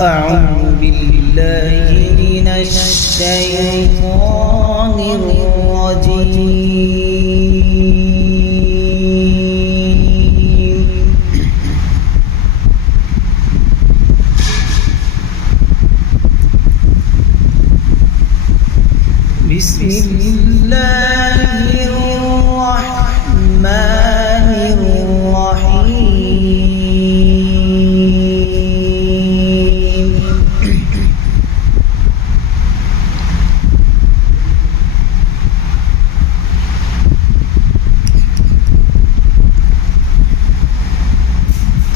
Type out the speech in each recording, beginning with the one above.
أعوذ بالله من الشيطان الرجيم. بسم الله الرحمن الرحيم.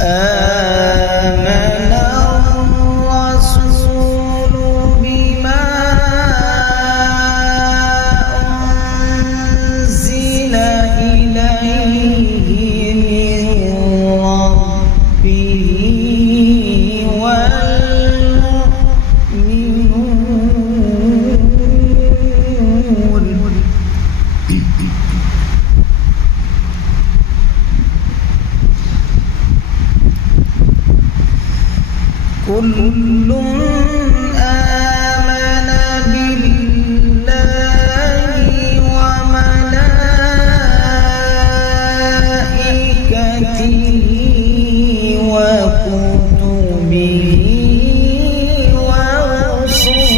آمن الرسول بما أنزل إليه من ربه والمؤمنون كل آمن بالله وملائكته وكتبه ورسله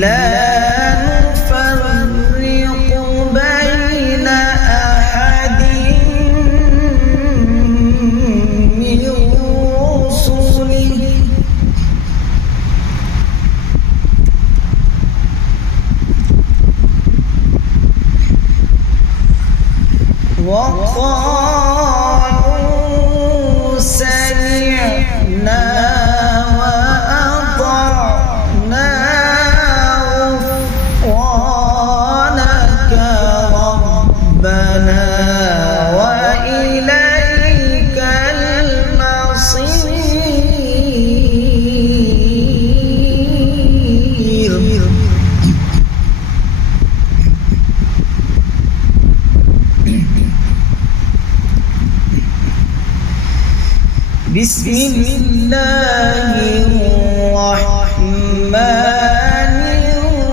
لا نفرق بين أحد من رسله وقالوا سمعنا وأطعنا غفرانك ربنا وإليك المصير. بسم الله الرحمن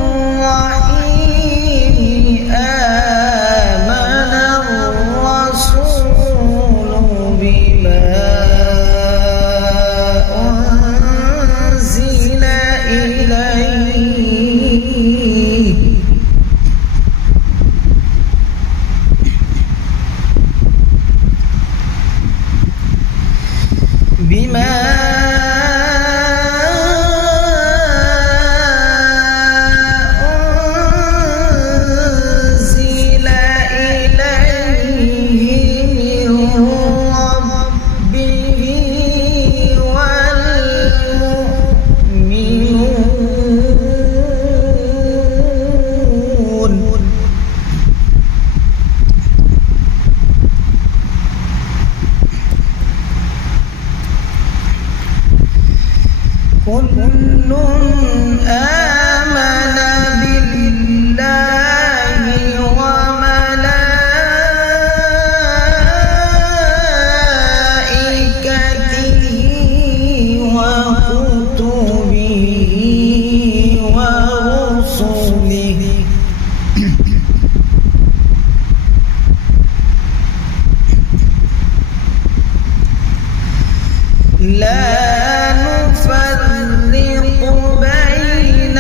الرحيم. آمن الرسول بما أنزل إليه كل آمن بالله وملائكته وكتبه ورسله لا نفرق بين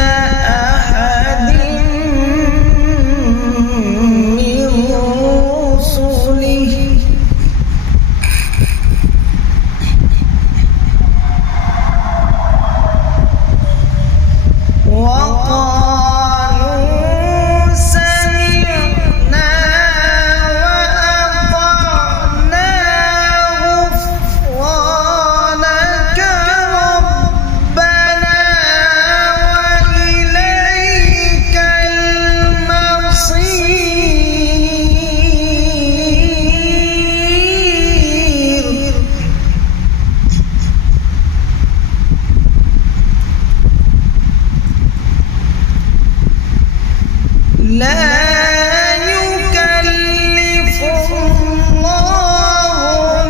لا يكلف الله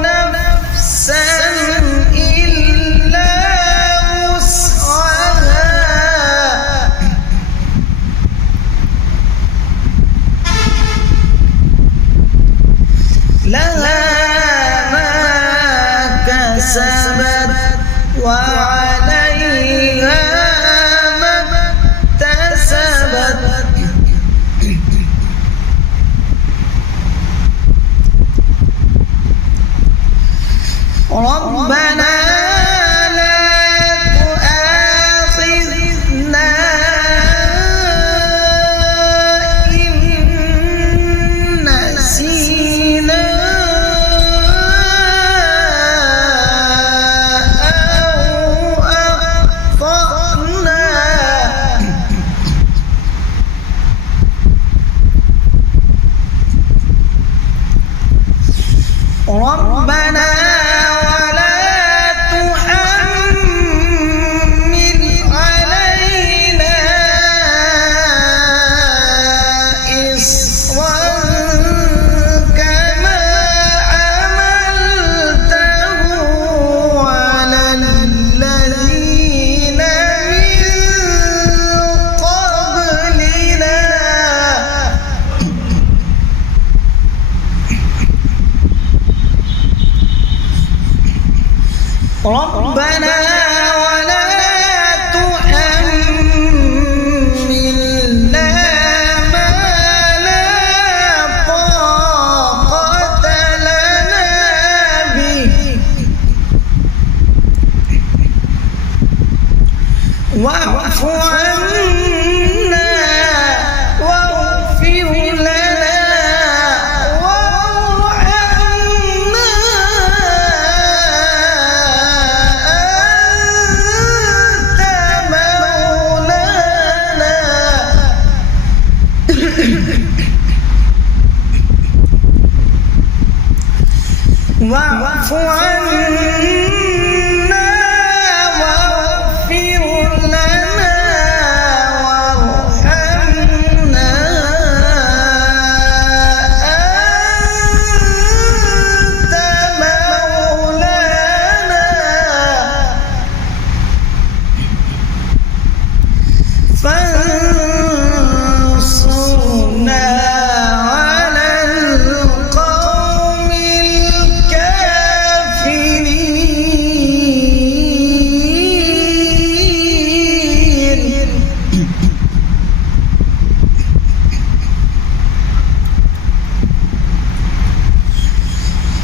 نفسا إلا وسعها لها ما كسبت وعليها ما اكتسبت ربنا لا تؤاخذنا إن نسينا أو أخطأنا ربنا ربنا ولا تحملنا ما لا طاقة لنا به واعف عنا واغفر لنا وارحمنا واعف عنا واغفر لنا وارحمنا أنت مولانا فانصرنا على القوم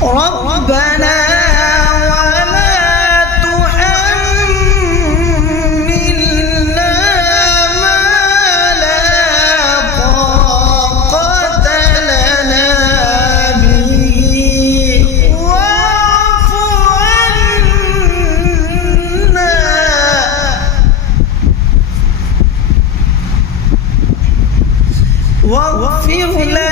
ربنا ولا تحملنا ما لا طاقة لنا به واعف عنا واغفر لنا